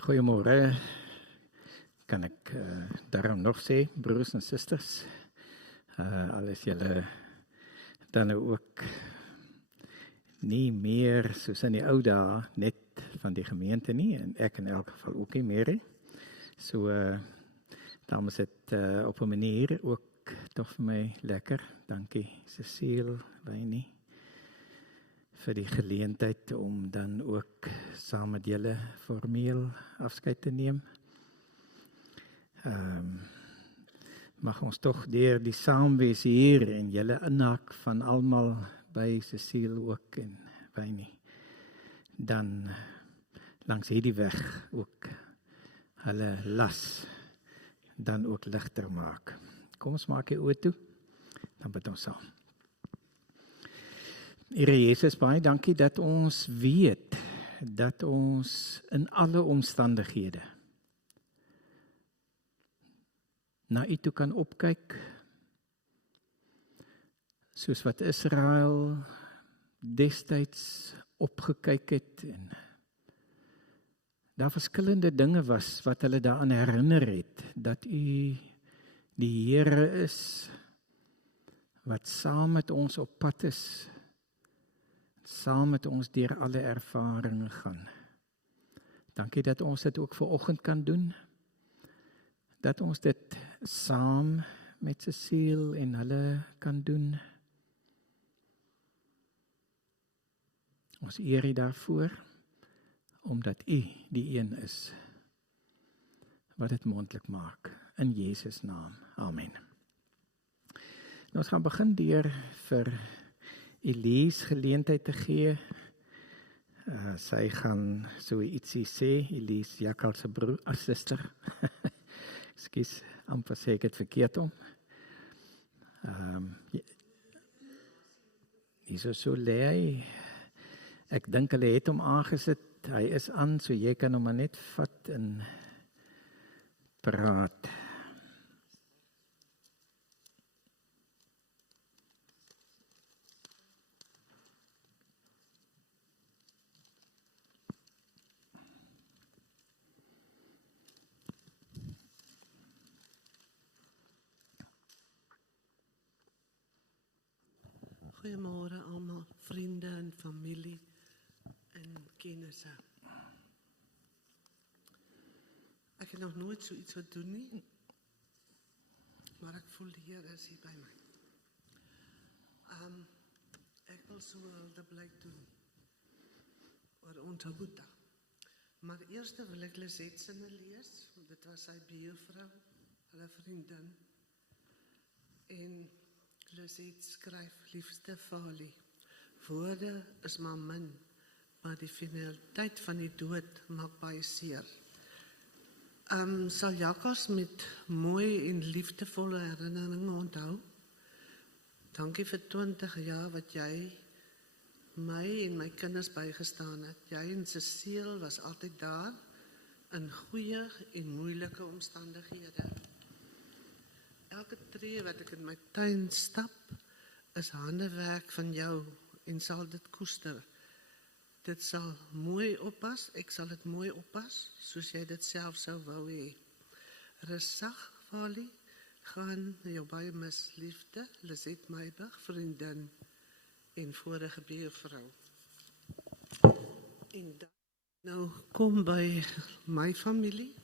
Goeiemôre, kan ek daarom nog sê, broers en susters, al is julle dan nou ook nie meer soos in die ou dae net van die gemeente nie, en ek in elk geval ook nie meer nie. So, daarom is dit op 'n manier ook toch vir my lekker. Dankie Cecile, Wynie, vir die geleentheid om dan ook saam met julle formeel afskeid te neem. Mag ons toch deur die saamwees hier en julle inhak van almal by Cecile ook en Wynie, dan langs hierdie weg ook hulle las dan ook ligter maak. Kom ons maak die oë toe, dan bid ons saam. Here Jesus, baie dankie dat ons weet dat ons in alle omstandighede na U toe kan opkyk, soos wat Israel destyds opgekyk het en daar verskillende dinge was wat hulle daaraan herinner het, dat U die Here is wat saam met ons op pad is, saam met ons deur alle ervarings gaan. Dankie dat ons dit ook vanoggend kan doen, dat ons dit saam met Cecile en hulle kan doen. Ons eer U daarvoor, omdat U die een is wat dit moontlik maak. In Jesus naam. Amen. Nou, ons gaan begin deur vir Elise geleentheid te gee. Sy gaan so ietsie sê, Elise Jakkal se broer, suster. Ekskuus, amper sê ek het verkeerd om. Hier so lê. Ek dink hulle het hom aangesit. Hy is aan, so jy kan hom maar net vat en praat. Goeiemôre almal, vriende en familie en kennisse. Ek het nog nooit so iets wat doen nie, maar ek voel die Here is hier by my. Ek wil so wilde blyk doen oor ons Boeta. Maar eers wil ek Lisette sinne lees, want dit was sy buurvrou, hulle vriendin. En Lisette skryf, liefste Fali, woorde is maar min, maar die finaliteit van die dood maak baie seer. Sal Jakkals met mooi en liefdevolle herinneringe onthou? Dankie vir 20 jaar wat jy my en my kinders bygestaan het. Jy en Cecile was altyd daar, in goeie en moeilike omstandighede. Elke tree wat ek in my tuin stap, is handewerk van jou en sal dit koester. Dit sal mooi oppas, ek sal dit mooi oppas, soos jy dit self sou wou hê. Rustig, Fali, gaan jou baie mis, liefde, Lisette Meiburg, vriendin en vorige buurvrou. En dan nou kom by my familie.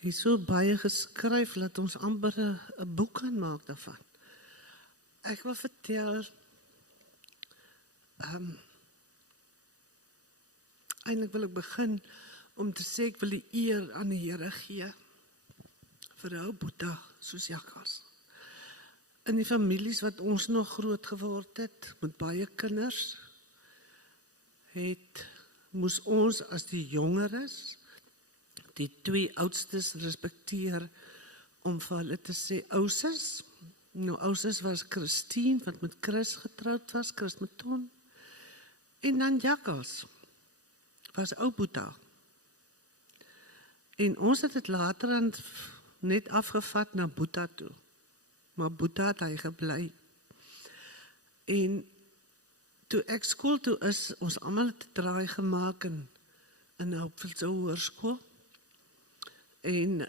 Hier is so baie geskryf, dat ons amper 'n boek kan maak daarvan. Ek wil vertel, eintlik wil ek begin om te sê, ek wil die eer aan die Here gee, vir 'n ou Boeta soos Jakkals. In die families wat ons nog groot geword het, met baie kinders, moes ons as die jongeres, die 2 oudstes respekteer, om vir hulle te sê, ouses. Nou, ouses was Christine, wat met Chris getroud was, Chris Meton. En dan Jakkals, was ou Boeta. En ons het dit later net afgevat na Boeta toe. Maar Boeta het hy gebly. En toe ek skool toe is, ons almal het 'n draai gemaak in Hopeveldse Hoërskool. En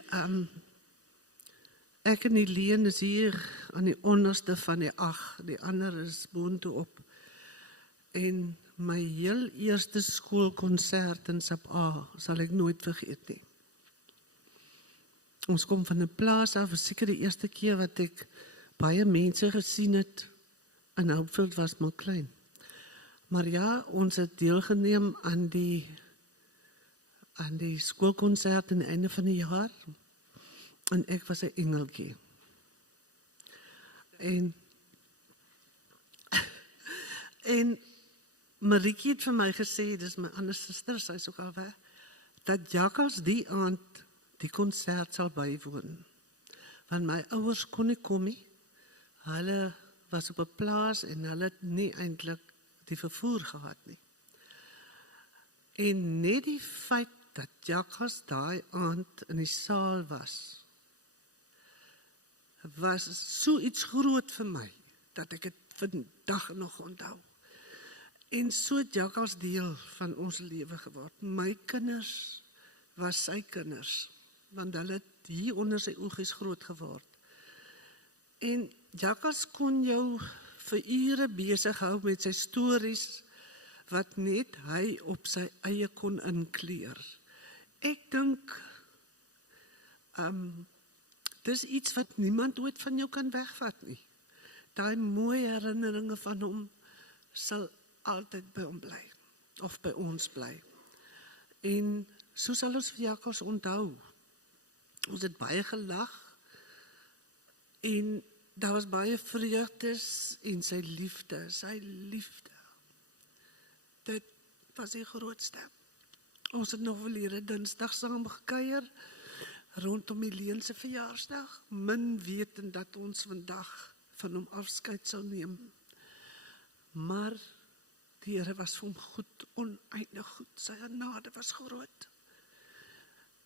ek en Helene is hier aan die onderste van die 8, die ander is boontoe op. En my heel eerste skoolkonsert in Sub A sal ek nooit vergeet nie. Ons kom van 'n plaas af, seker die eerste keer wat ek baie mense gesien het in Hopefield was maar klein. Maar ja, ons het deelgeneem aan die skoolkonsert aan die einde van die jaar. En ek was 'n engeltjie. En Marieke het vir my gesê, dis my ander suster, sy is ook al weg, dat Jakkals die aand die konsert sal bywoon. Want my ouers kon nie kom nie. Hulle was op 'n plaas en hulle het nie eintlik die vervoer gehad nie. En net die feit dat Jakkals daai aand in die saal was so iets groot vir my, dat ek het vandag nog onthou. En so het Jakkals deel van ons lewe geword. My kinders was sy kinders, want hulle het hier onder sy oogies groot geword. En Jakkals kon jou vir ure besig hou met sy stories, wat net hy op sy eie kon inkleer. Ek dink, dis iets wat niemand ooit van jou kan wegvat nie. Daai mooi herinneringe van hom sal altyd by hom bly, of by ons bly. En so sal ons vir Jakkals onthou. Ons het baie gelag, en daar was baie vreugdes en sy liefde. Dit was die grootste. Ons het nog verlede Dinsdag saam gekuier, rondom Helene se verjaarsdag, min wetend dat ons vandag van hom afskeid sou neem. Maar die Here was vir hom goed, oneindig goed, sy genade was groot.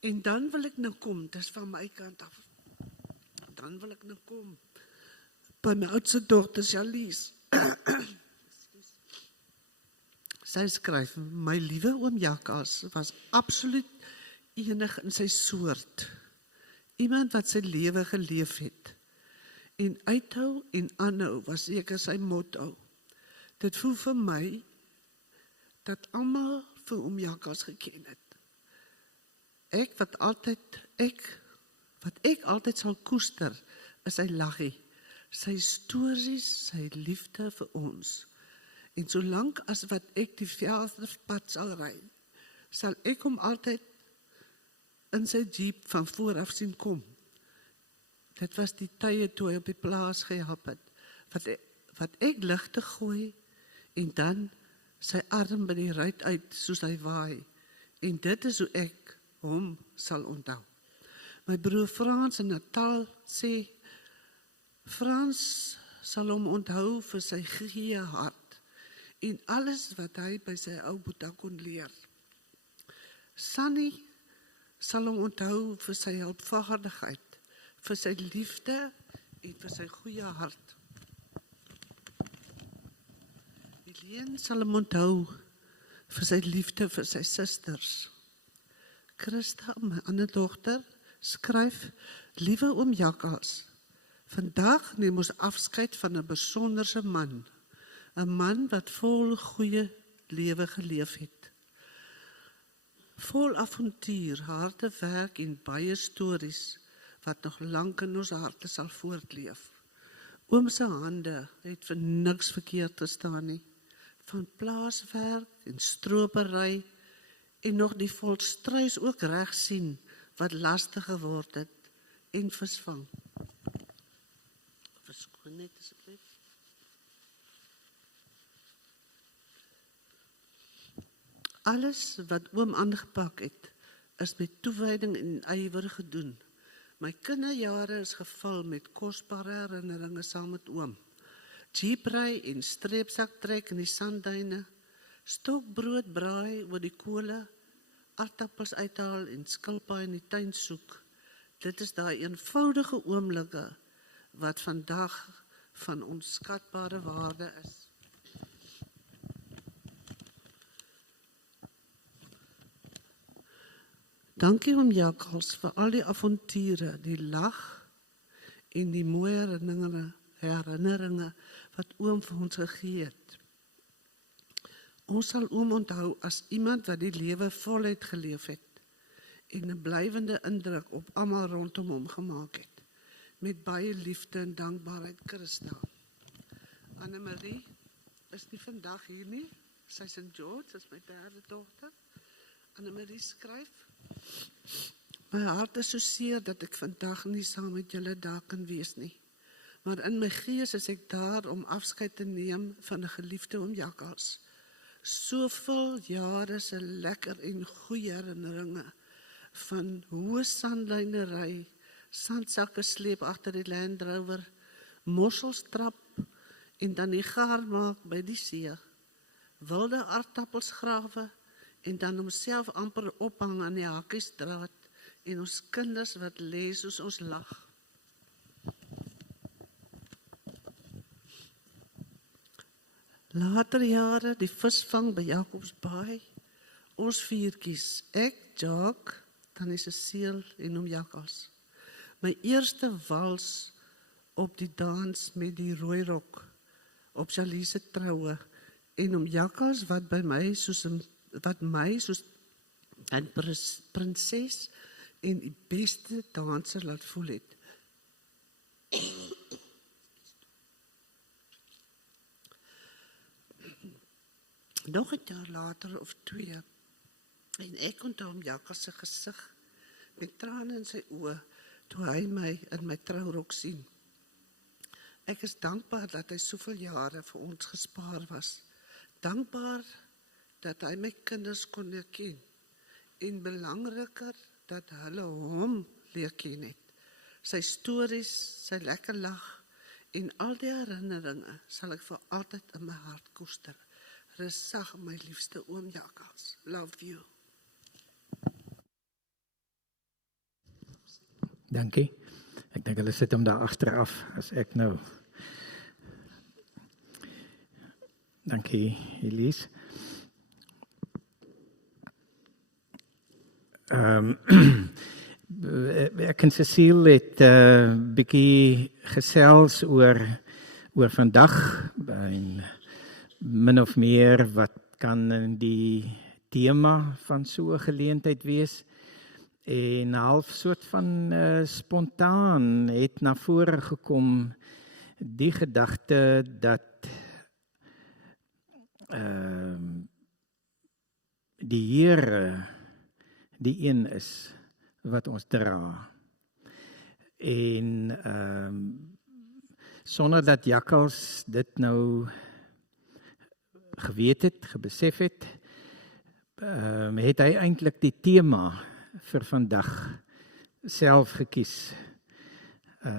En dan wil ek nou kom, dis van my kant af, dan wil ek nou kom, by my oudste dogter Jalies. Sy skryf, my liewe oom Jakkals was absoluut enig in sy soort. Iemand wat sy lewe geleef het. En uithou en aanhou was seker sy motto. Dit voel vir my dat almal vir oom Jakkals geken het. Wat ek altyd sal koester, is sy laggie, sy stories, sy liefde vir ons. En solank as wat ek die veldpad sal ry, sal ek hom altyd in sy jeep van vooraf sien kom. Dit was die tye toe hy op die plaas gehelp het, wat ek ligte gooi, en dan sy arm by die ruit uit, soos hy waai. En dit is hoe ek hom sal onthou. My broer Frans in Natal sê, Frans sal hom onthou vir sy gee hart, en alles wat hy by sy ou Boeta kon leer. Sunny sal hom onthou vir sy hulpvaardigheid, vir sy liefde en vir sy goeie hart. Helene sal hom onthou vir sy liefde vir sy susters. Christa, my ander dogter, skryf, liewe oom Jakkals, vandag neem ons afskeid van 'n besonderse man, 'n man wat vol goeie lewe geleef het. Vol avontuur, harde werk en baie stories wat nog lank in ons harte sal voortleef. Oom se hande het vir niks verkeerd gestaan nie. Van plaaswerk en stropery en nog die volstruis ook reg sien wat lastig geword het en visvang. Verskoon net asseblief. Alles wat oom aangepak het, is met toewyding en ywer gedoen. My kinderjare is gevul met kosbare herinneringe saam met oom. Jeepry en streepsak trek in die sandduine, stokbrood braai oor die kole, aardappels uithaal en skilpaaie in die tuin soek. Dit is daai eenvoudige oomblikke wat vandag van onskatbare waarde is. Dankie oom Jakkals vir al die avonture, die lag en die mooie herinneringe wat oom vir ons gegee het. Ons sal oom onthou as iemand wat die lewe voluit geleef het en 'n blywende indruk op almal rondom hom gemaak het. Met baie liefde en dankbaarheid, Christa. Annemarie is nie vandag hier nie. Sy is in George, sy is my derde dogter. Annemarie skryf: My hart is so seer dat ek vandag nie saam met julle daar kan wees nie. Maar in my gees is ek daar om afskeid te neem van 'n geliefde oom Jakkals. Soveel jare se lekker en goeie herinneringe van hoë sandlynery, sandsakke sleep agter die Land Rover, mossels trap en dan die gaar maak by die see, wilde aardappels grawe en dan homself amper ophang aan die Hakkiesdraad en ons kinders wat lê soos ons lag. Later jare die visvang by Jacobsbaai, ons viertjies, ek, Jacques, Tannie Cecile en oom Jakkals. My eerste wals op die dans met die rooi rok, op Charlie se troue, en oom Jakkals wat my soos 'n prinses en die beste danser laat voel het. Nog 'n jaar later of 2, en ek onthou oom Jakkals se gesig met trane in sy oë toe hy my in my trourok sien. Ek is dankbaar dat hy soveel jare vir ons gespaar was. Dankbaar dat hy my kinders kon leer ken. En belangriker dat hulle hom leer ken het. Sy stories, sy lekker lag en al die herinneringe sal ek vir altyd in my hart koester. Rustig, my liefste oom Jakkals. Love you. Dankie. Ek dink hulle sit hom daar agteraf as ek nou. Dankie, Elise. Ek en Cecile het bietjie gesels oor vandag en min of meer wat kan die tema van so 'n geleentheid wees. En half soort van spontaan het na vore gekom die gedagte dat die Here die een is wat ons dra. En sonder dat Jakkals dit nou geweet het, gebesef het, het hy eintlik die tema vir vandag self gekies.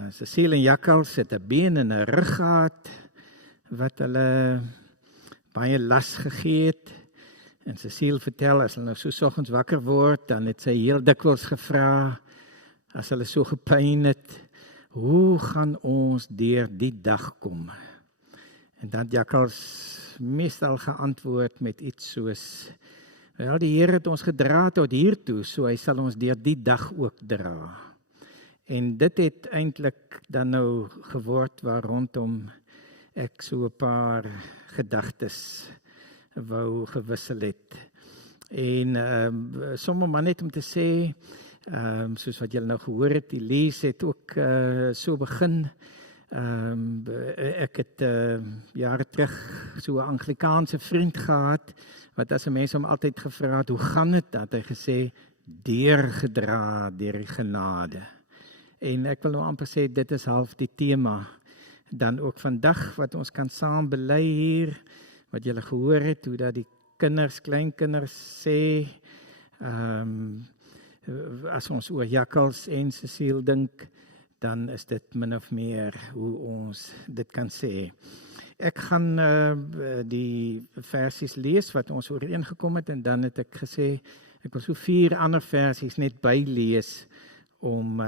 Cecile en Jakkals het 'n been en 'n rug gehad wat hulle baie las gegee het. En Cecile vertel, as hulle nou so soggens wakker word, dan het sy heel dikwels gevra, as hulle so gepyn het, hoe gaan ons deur die dag kom? En dan Jakkals meestal geantwoord met iets soos, wel, die Here het ons gedra tot hiertoe, so hy sal ons deur die dag ook dra. En dit het eintlik dan nou geword waar rondom ek so 'n paar gedagtes wou gewissel het. En sommer maar net om te sê, soos wat julle nou gehoor het, Elise het ook so begin. Ek het jare terug so 'n Anglikaanse vriend gehad, wat as 'n mens hom altyd gevra het, hoe gaan dit? Dat hy gesê, deurgedra deur die genade. En ek wil nou amper sê, dit is half die tema. Dan ook vandag, wat ons kan saam bely hier, wat julle gehoor het, hoe dat die kinders, kleinkinders sê, as ons oor Jakkals en Cecile dink, dan is dit min of meer hoe ons dit kan sê. Ek gaan die versies lees wat ons ooreengekom het, en dan het ek gesê, ek wil so 4 ander versies net bylees, om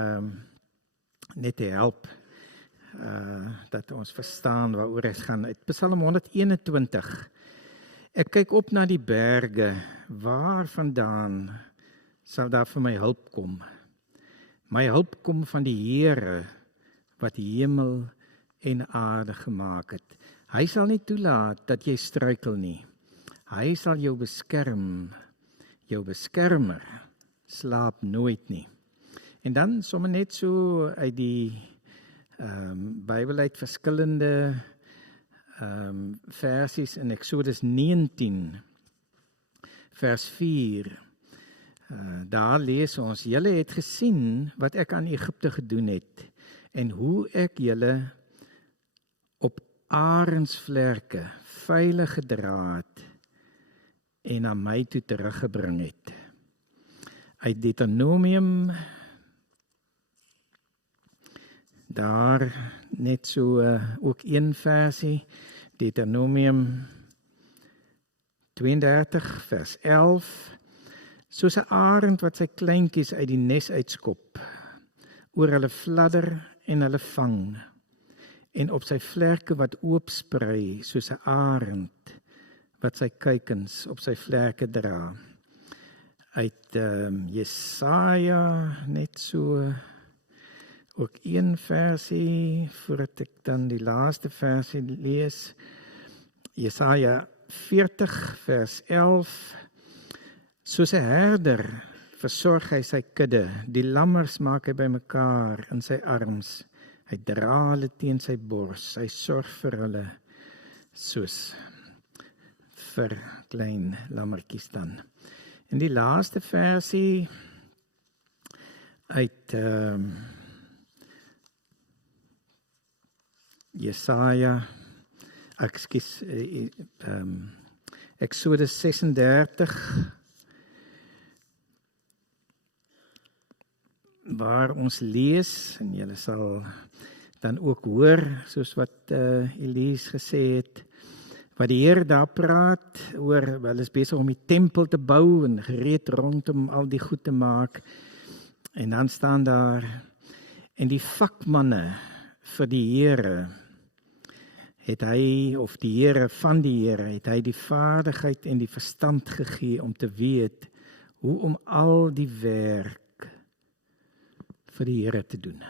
net te help, dat ons verstaan waaroor het gaan. Uit Psalm 121. Ek kyk op na die berge, waar vandaan sal daar vir my hulp kom. My hulp kom van die Here wat die hemel en aarde gemaak het. Hy sal nie toelaat dat jy struikel nie. Hy sal jou beskerm. Jou beskermer slaap nooit nie. En dan sommer net so uit die Bybel uit verskillende versies in Exodus 19 vers 4. Daar lees ons: julle het gesien wat ek aan Egipte gedoen het en hoe ek julle op arensvlerke veilig gedra het en na my toe teruggebring het. Uit Deuteronomium, daar net so ook een versie, Deuteronomium 32 vers 11, soos 'n arend wat sy kleintjies uit die nes uitskop, oor hulle fladder en hulle vang, en op sy vlerke wat oopsprei, soos 'n arend wat sy kuikens op sy vlerke dra. Uit Jesaja, net so, ook een versie, voordat ek dan die laaste versie lees, Jesaja 40 vers 11, soos 'n herder versorg hy sy kudde, die lammers maak hy bymekaar in sy arms, hy dra hulle teen sy bors, hy sorg vir hulle soos vir klein lammertjies dan. En die laaste versie uit Jesaja, Exodus 36, waar ons lees, en julle sal dan ook hoor, soos wat Elise gesê het, wat die Here daar praat oor, hulle is besig om die tempel te bou en gereed rondom al die goed te maak. En dan staan daar, en die vakmanne vir die Here, het hy, of die Here van die Here, het hy die vaardigheid en die verstand gegee om te weet hoe om al die werk vir die Here te doen.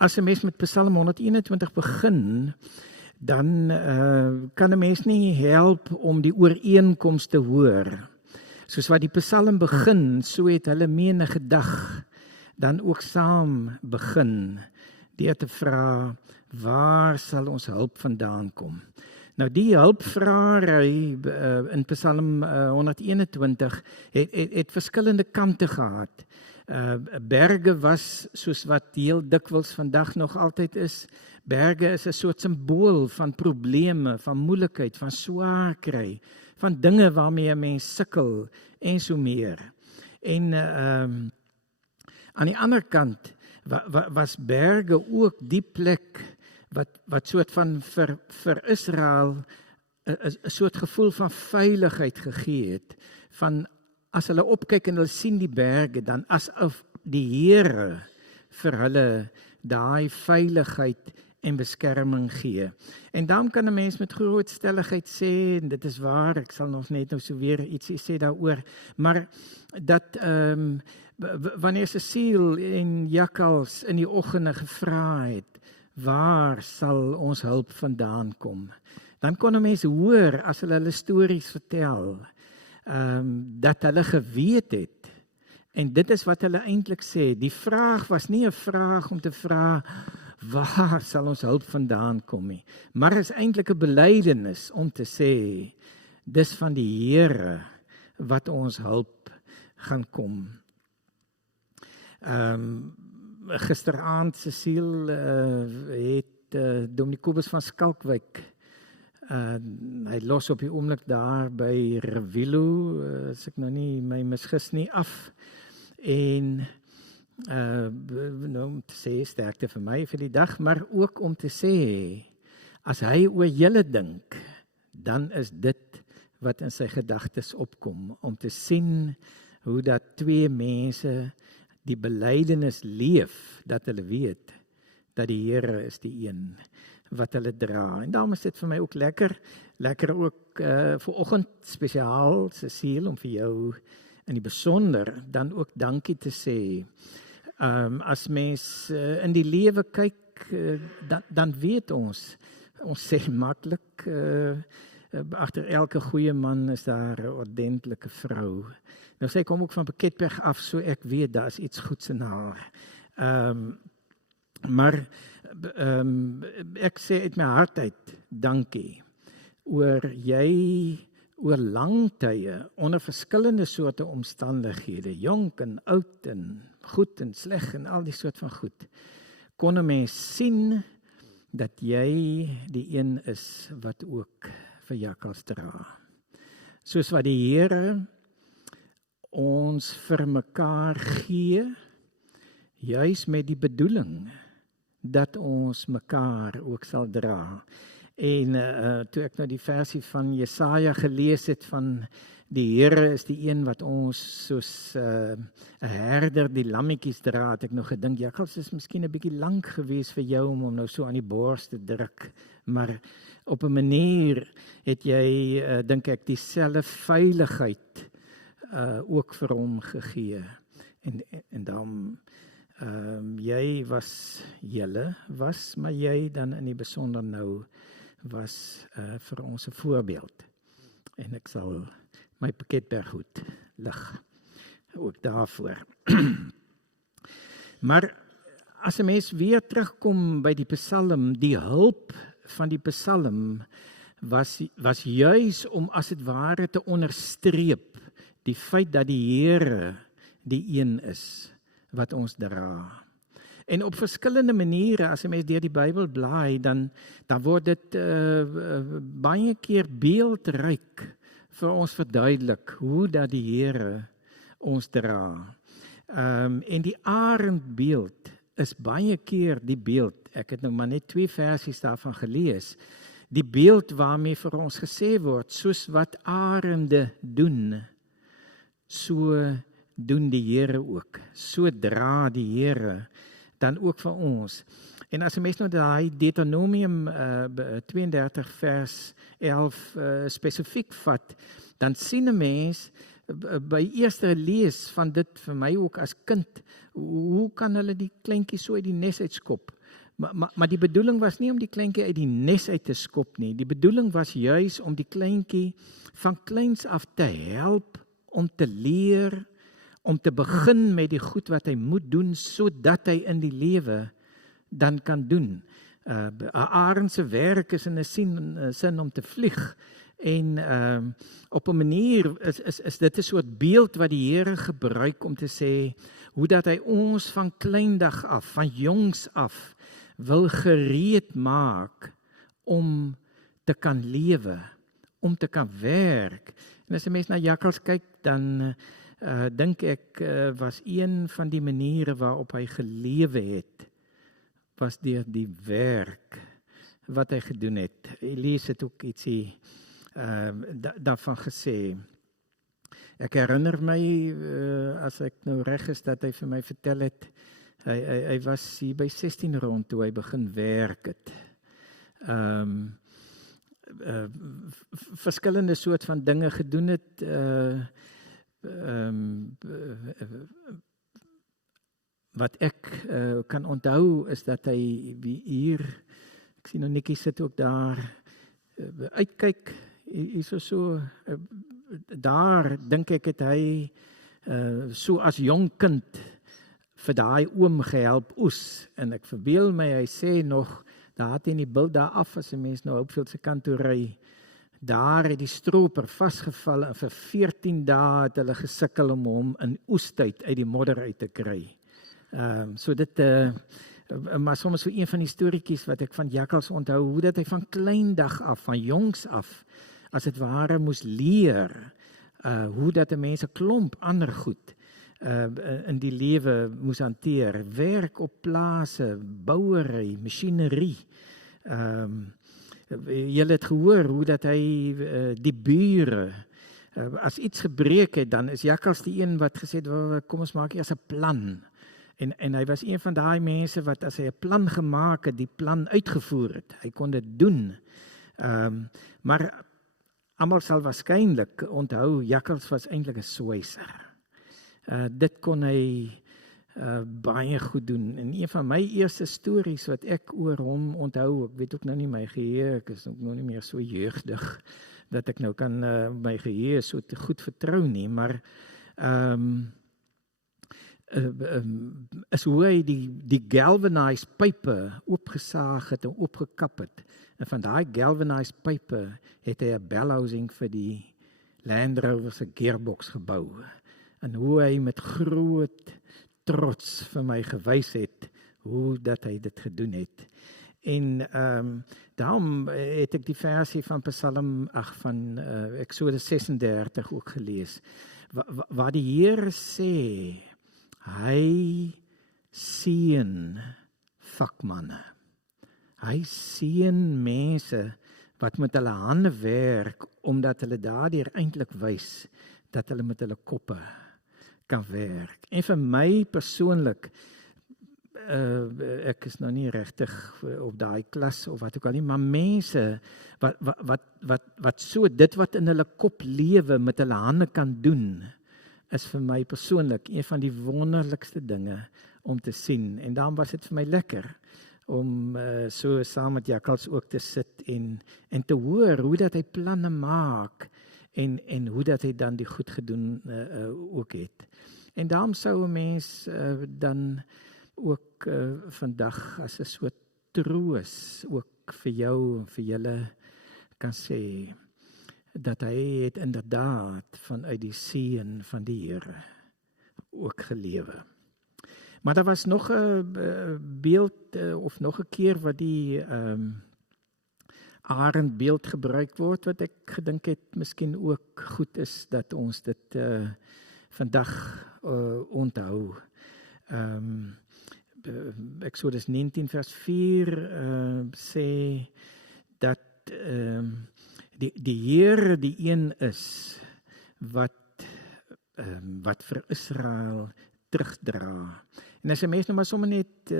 As 'n mens met Psalm 121 begin, dan kan 'n mens nie help om die ooreenkoms te hoor. Soos wat die Psalm begin, so het hulle menige dag dan ook saam begin, deur te vra, waar sal ons hulp vandaan kom? Nou die hulpvraery in Psalm 121 het verskillende kante gehad. Berge was, soos wat heel dikwels vandag nog altyd is, berge is 'n soort simbool van probleme, van moeilikheid, van swaar kry, van dinge waarmee 'n mens sukkel en so meer. En aan die ander kant was berge ook die plek wat soort van vir Israel 'n soort gevoel van veiligheid gegee het, van as hulle opkyk en hulle sien die berge, dan asof die Here vir hulle daai veiligheid en beskerming gee. En dan kan 'n mens met groot stelligheid sê, en dit is waar, ek sal nog net nou so weer ietsie sê daaroor, maar dat wanneer Cecile en Jakkals in die oggende gevra het, waar sal ons hulp vandaan kom? Dan kon 'n mens hoor, as hulle stories vertel, dat hulle geweet het, en dit is wat hulle eintlik sê, die vraag was nie 'n vraag om te vra, waar sal ons hulp vandaan kom nie, maar is eintlik 'n belydenis om te sê, dis van die Here wat ons hulp gaan kom. Gisteraand, Cecile het Dominee Kobus van Skalkwyk, hy los op die oomblik daar by Revilo, as ek nou nie my misgis nie, af, en om te sê, sterkte vir my vir die dag, maar ook om te sê, as hy oor julle dink, dan is dit wat in sy gedagtes opkom, om te sien hoe dat twee mense die belydenis leef, dat hulle weet, dat die Here is die een wat hulle dra. En daarom is dit vir my ook lekker ook vir oggend spesiaal, Cecile, om vir jou in die besonder dan ook dankie te sê. As mens in die lewe kyk, dan weet ons sê maklik, agter elke goeie man is daar 'n ordentlike vrou. Nou sy kom ook van Piketberg af, so ek weet daar is iets goeds in haar. Maar ek sê uit my hart uit dankie oor jy oor lang tye onder verskillende soorte omstandighede, jonk en oud en goed en sleg en al die soort van goed, kon 'n mens sien dat jy die een is wat ook vir jakkals dra. Soos wat die Here ons vir mekaar gee, juis met die bedoeling dat ons mekaar ook sal dra. En toe ek nou die versie van Jesaja gelees het van die Here is die een wat ons soos 'n herder die lammetjies dra, het ek nog gedink, jakkals is miskien 'n bietjie lank geweest vir jou om hom nou so aan die bors te druk, maar op 'n manier het jy, dink ek, dieselfde veiligheid ook vir hom gegee. En daarom jy was, maar jy dan in die besonder nou was vir ons 'n voorbeeld. En ek sal my Piketberg goed lig ook daarvoor. Maar as 'n mens weer terugkom by die Psalm, die hulp van die Psalm was juis om as dit ware te onderstreep die feit dat die Here die een is wat ons dra. En op verskillende maniere, as 'n mens deur die Bybel blaai, dan word dit baie keer beeldryk vir ons verduidelik hoe dat die Here ons dra. En die arendbeeld is baie keer die beeld, ek het nou maar net 2 versies daarvan gelees, die beeld waarmee vir ons gesê word, soos wat arende doen, so doen die Here ook, so dra die Here dan ook vir ons. En as 'n mens nou daai Deuteronomium 32 vers 11 spesifiek vat, dan sien 'n mens by eerste lees van dit vir my ook as kind, hoe kan hulle die kleintjie so uit die nes uitskop? Maar die bedoeling was nie om die kleintjie uit die nes uit te skop nie. Die bedoeling was juis om die kleintjie van kleins af te help om te leer, om te begin met die goed wat hy moet doen, sodat hy in die lewe dan kan doen. 'n Arend se werk is in 'n sin om te vlieg. En op 'n manier is dit 'n soort beeld wat die Here gebruik om te sê, hoe dat hy ons van kleindag af, van jongs af, wil gereed maak om te kan lewe, om te kan werk. En as 'n mens na jakkals kyk, dan dink ek was een van die maniere waarop hy gelewe het, was deur die werk wat hy gedoen het. Elise het ook ietsie daarvan gesê. Ek herinner my, as ek nou reg is, dat hy vir my vertel het, hy was hier by 16 rond toe hy begin werk het. Verskillende soort van dinge gedoen het, wat ek kan onthou is dat hy hier, ek sien nou Nikkie sit ook daar, uitkyk, hier so, daar dink ek het hy so as jong kind vir daai oom gehelp oes, en ek verbeel my, hy sê nog, daar het in die bil daar af, as 'n mens nou Hopefield se kant toe ry, daar het die stroper vasgeval, en vir 14 dae het hulle gesukkel om hom in oestyd uit die modder uit te kry. So dit, maar soms so een van die storieetjies wat ek van jakkals onthou, hoe dat hy van kleindag af, van jongs af, as het ware moes leer, hoe dat 'n mens 'n klomp ander goed in die lewe moes hanteer, werk op plase, bouery, masjinerie. Julle het gehoor hoe dat hy die bure, as iets gebreek het, dan is jakkals die een wat gesê het, kom ons maak eers 'n plan, En hy was een van daai mense wat as hy 'n plan gemaak het, die plan uitgevoer het. Hy kon dit doen. Maar almal sal waarskynlik onthou, Jakkals was eintlik 'n swyser. Dit kon hy baie goed doen. En een van my eerste stories wat ek oor hom onthou, ek weet ook nou nie my geheue, ek is ook nou nie meer so jeugdig, dat ek nou kan my geheue so te goed vertrou nie, maar is hoe hy die galvanized pype oopgesaag het en oopgekap het. En van daai galvanized pype het hy 'n bellhousing vir die Land Rover se gearbox gebou. En hoe hy met groot trots vir my gewys het, hoe dat hy dit gedoen het. En daarom het ek die versie van Psalm, van Exodus 36 ook gelees, waar die Here sê, hy seën vakmanne. Hy seën mense wat met hulle hande werk, omdat hulle daardeur eintlik wys dat hulle met hulle koppe kan werk. En vir my persoonlik, ek is nou nie regtig op daai klas of wat ook al nie, maar mense wat so dit wat in hulle kop lewe met hulle hande kan doen, is vir my persoonlik een van die wonderlikste dinge om te sien. En daarom was dit vir my lekker om so saam met Jakkals ook te sit en te hoor hoe dat hy planne maak en hoe dat hy dan die goed gedoen ook het. En daarom sou 'n mens dan ook vandag as 'n soort troos ook vir jou en vir julle kan sê dat hy het inderdaad vanuit die seën van die Here ook gelewe. Maar daar was nog 'n beeld of nog 'n keer wat die arendbeeld gebruik word, wat ek gedink het miskien ook goed is dat ons dit vandag onthou. Exodus 19 vers 4 sê dat die Here die een is wat vir Israel terugdra. En as 'n mens nou maar sommer net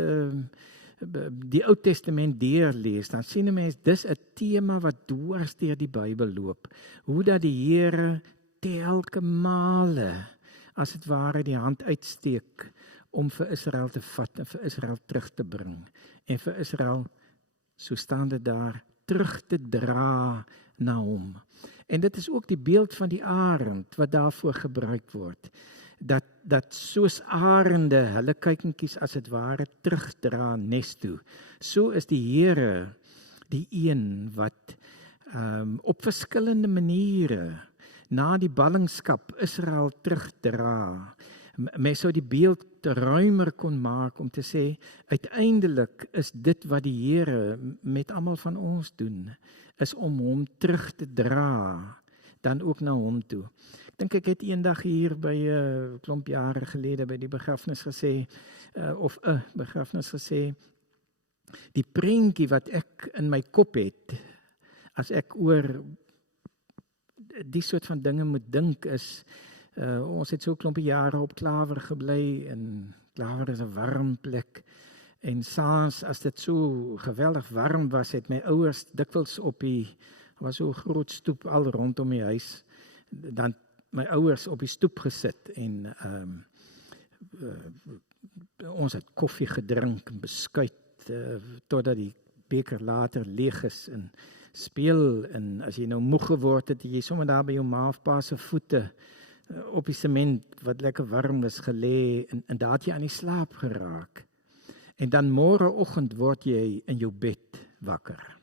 die Ou Testament deurlees, dan sien 'n mens dis 'n tema wat dwars deur die Bybel loop. Hoe dat die Here telke male as dit ware die hand uitsteek om vir Israel te vat en vir Israel terug te bring. En vir Israel, so staan dit daar, terug te dra na hom. En dit is ook die beeld van die arend wat daarvoor gebruik word. Dat soos arende hulle kuikentjies as dit ware terugdra nes toe. So is die Here die een wat op verskillende maniere na die ballingskap Israel terugdra. Mens sou die beeld ruimer kon maak om te sê, uiteindelik is dit wat die Here met almal van ons doen, is om hom terug te dra, dan ook na hom toe. Ek dink ek het eendag hier by 'n klomp jare gelede by die begrafnis gesê, die prentjie wat ek in my kop het, as ek oor die soort van dinge moet dink is, ons het so 'n klompie jare op Klawer gebly, en Klawer is 'n warm plek, en saans as dit so geweldig warm was, het my ouers dikwels was so 'n groot stoep al rondom die huis, dan my ouers op die stoep gesit, en ons het koffie gedrink en beskuit, totdat die beker later leeg is, en speel, en as jy nou moeg geword het, jy sommer daar by jou ma of pa se voete op die sement wat lekker warm is gelê, en daar het jy aan die slaap geraak. En dan môreoggend word jy in jou bed wakker.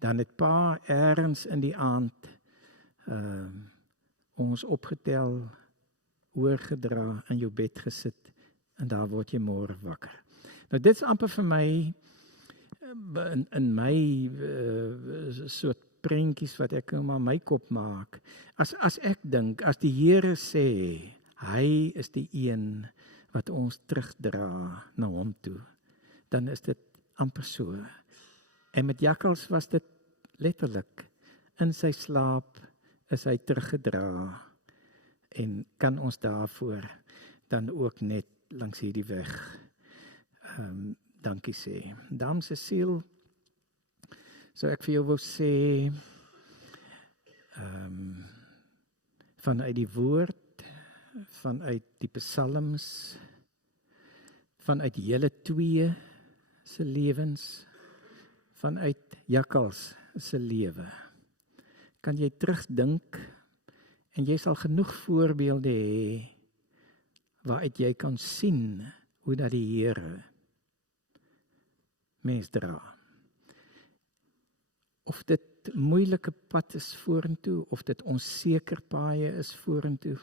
Dan het pa ergens in die aand ons opgetel, oorgedra, in jou bed gesit, en daar word jy môre wakker. Nou dit is amper vir my, in my soort prentjies wat ek in my kop maak, as ek dink, as die Here sê, hy is die een wat ons terugdra na hom toe, dan is dit amper so. En met Jakkals was dit letterlik, in sy slaap is hy teruggedra, en kan ons daarvoor dan ook net langs hierdie weg dankie sê. Dames en Cecile, so ek vir jou wil sê, vanuit die woord, vanuit die psalms, vanuit julle twee se lewens, vanuit Jakkals se lewe, kan jy terugdink en jy sal genoeg voorbeelde hê waaruit jy kan sien hoe dat die Here mens dra. Of dit moeilike pad is vorentoe, of dit onseker paaie is vorentoe,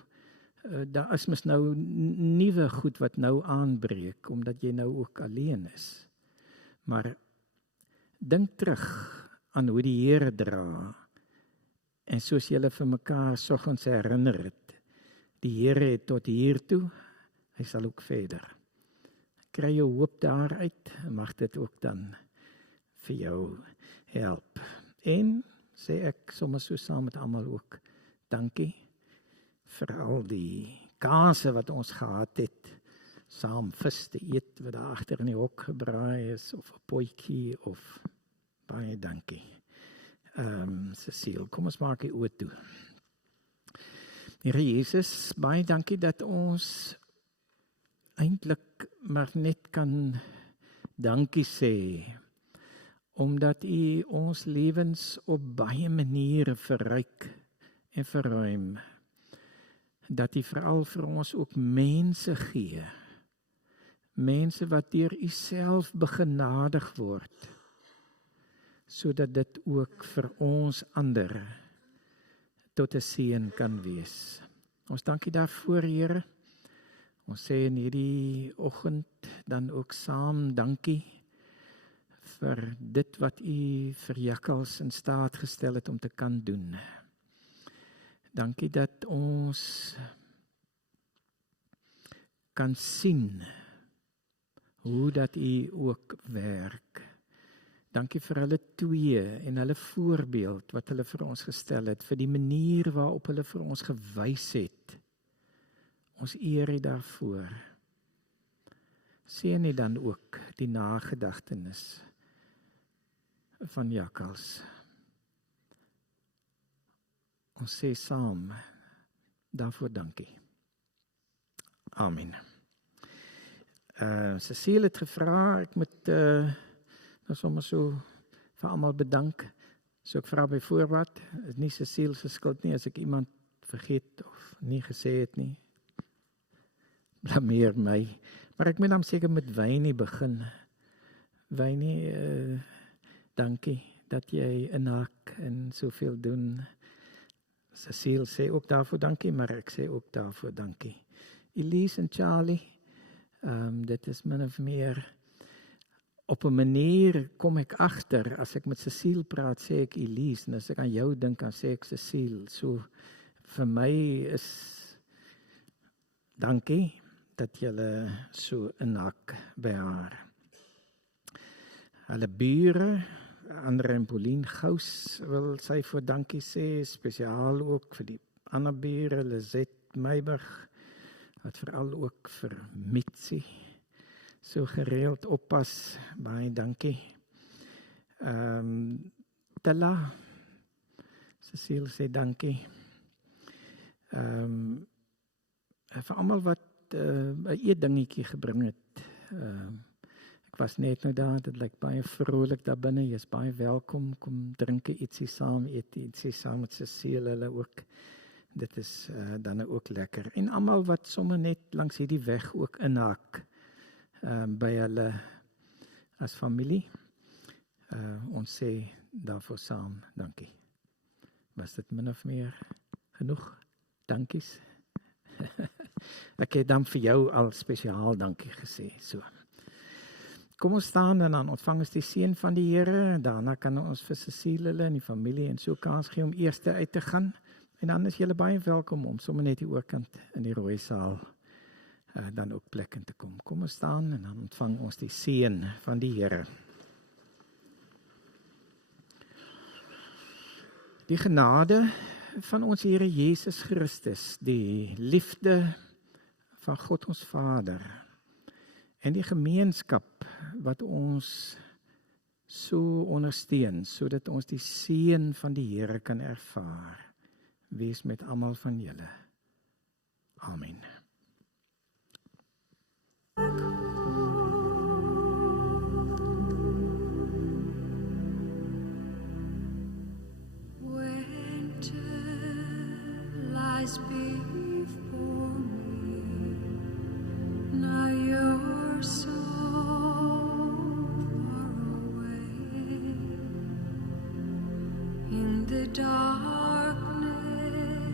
daar is mos nou nuwe goed wat nou aanbreek, omdat jy nou ook alleen is. Maar dink terug aan hoe die Here dra, en soos julle vir mekaar soggens herinner het, die Here het tot hier toe, hy sal ook verder. Kry jou hoop daaruit, mag dit ook dan vir jou help. En sê ek sommer so saam met almal ook, dankie vir al die kase wat ons gehad het, saam vis te eet, wat daar agter in die hok gebraai is, of 'n potjie, of baie dankie. Cecile, kom ons maak die oë toe. Here Jesus, baie dankie dat ons eintlik maar net kan dankie sê, omdat U ons lewens op baie maniere verryk en verruim, dat U veral vir ons ook mense gee, mense wat deur U self begenadig word, sodat dit ook vir ons ander tot 'n seën kan wees. Ons dankie daarvoor, Here. Ons sê in hierdie oggend dan ook saam dankie vir dit wat U vir Jakkals in staat gestel het om te kan doen. Dankie dat ons kan sien hoe dat U ook werk. Dankie vir hulle twee en hulle voorbeeld wat hulle vir ons gestel het, vir die manier waarop hulle vir ons gewys het. Ons eer U daarvoor. Seën U dan ook die nagedagtenis van Jakkals. Ons sê saam daarvoor dankie. Amen. Cecile het gevra, ek moet nou sommer so vir almal bedank. So ek vra by voorbaat, is nie Cecile se skuld nie as ek iemand vergeet of nie gesê het nie. Blameer my. Maar ek moet dan seker met Wynie begin. Wynie, dankie dat jy inhak en soveel doen. Cecile sê ook daarvoor dankie, maar ek sê ook daarvoor dankie. Elise en Charlie, dit is min of meer, op 'n manier kom ek agter, as ek met Cecile praat, sê ek Elise, en as ek aan jou dink, dan sê ek Cecile. So, vir my is, dankie, dat julle so inhak by haar. Hulle bure, Andre en Pauline Gous, wil sy vir dankie sê, spesiaal ook vir die ander bure, Lizette Meiburg, wat veral ook vir Mitsie so gereeld oppas, baie dankie. Tella, Cecile sê dankie. Vir almal wat 'n eetdingetjie gebring het. Ek was net nou daar, dit lyk baie vrolik daar binne, jy is baie welkom, kom drink ietsie saam, eet ietsie saam met Cecile, hulle ook. Dit is dan ook lekker. En almal wat sommer net langs hierdie weg ook inhak, by hulle as familie. Ons sê daarvoor saam, dankie. Was dit min of meer genoeg? Dankies. Ek het dan vir jou al spesiaal dankie gesê. So. Kom ons staan en dan ontvang ons die seën van die Here. Daarna kan ons vir Cecile en die familie en so kans gee om eers uit te gaan. En dan is julle baie welkom om sommer net die oorkant in die rooi saal dan ook plek in te kom. Kom ons staan en dan ontvang ons die seën van die Here. Die genade van ons Here Jesus Christus, die liefde van God ons Vader en die gemeenskap wat ons so ondersteun, sodat ons die seën van die Here kan ervaar. Wees met almal van julle. Amen.